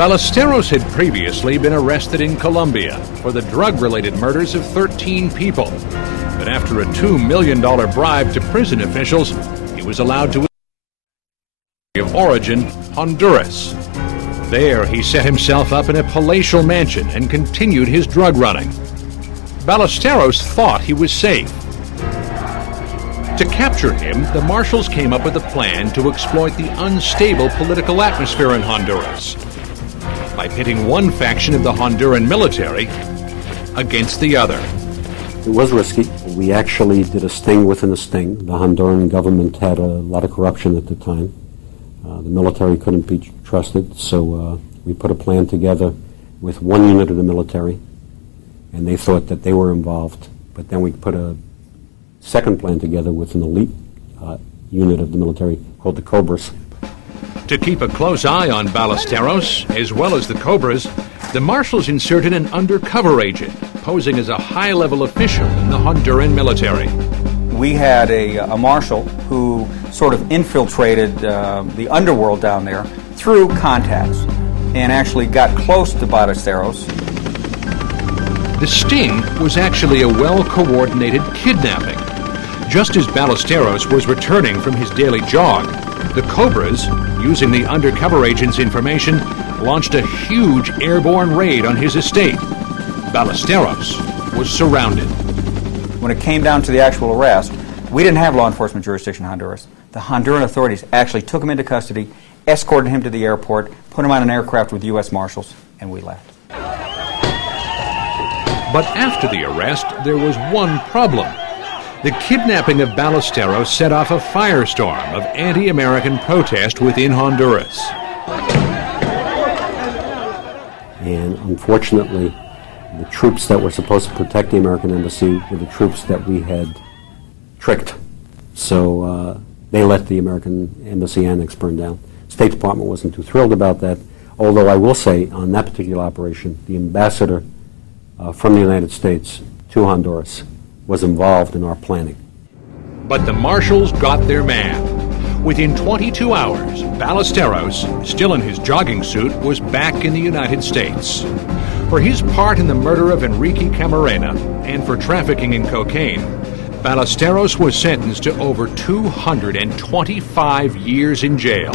Ballesteros had previously been arrested in Colombia for the drug-related murders of 13 people. But after a $2 million bribe to prison officials, he was allowed to of origin, Honduras. There, he set himself up in a palatial mansion and continued his drug running. Ballesteros thought he was safe. To capture him, the marshals came up with a plan to exploit the unstable political atmosphere in Honduras by pitting one faction of the Honduran military against the other. It was risky. We actually did a sting within a sting. The Honduran government had a lot of corruption at the time. The military couldn't be trusted, so we put a plan together with one unit of the military, and they thought that they were involved. But then we put a second plan together with an elite unit of the military called the Cobras. To keep a close eye on Ballesteros, as well as the Cobras, the marshals inserted an undercover agent, posing as a high-level official in the Honduran military. We had a marshal who sort of infiltrated the underworld down there through contacts and actually got close to Ballesteros. The sting was actually a well-coordinated kidnapping. Just as Ballesteros was returning from his daily jog, the Cobras, using the undercover agent's information, launched a huge airborne raid on his estate. Ballesteros was surrounded. When it came down to the actual arrest, we didn't have law enforcement jurisdiction in Honduras. The Honduran authorities actually took him into custody, escorted him to the airport, put him on an aircraft with U.S. Marshals, and we left. But after the arrest, there was one problem. The kidnapping of Ballesteros set off a firestorm of anti-American protest within Honduras. And unfortunately, the troops that were supposed to protect the American embassy were the troops that we had tricked. So they let the American embassy annex burn down. State Department wasn't too thrilled about that, although I will say on that particular operation, the ambassador from the United States to Honduras was involved in our planning. But the marshals got their man. Within 22 hours, Ballesteros, still in his jogging suit, was back in the United States. For his part in the murder of Enrique Camarena and for trafficking in cocaine, Ballesteros was sentenced to over 225 years in jail.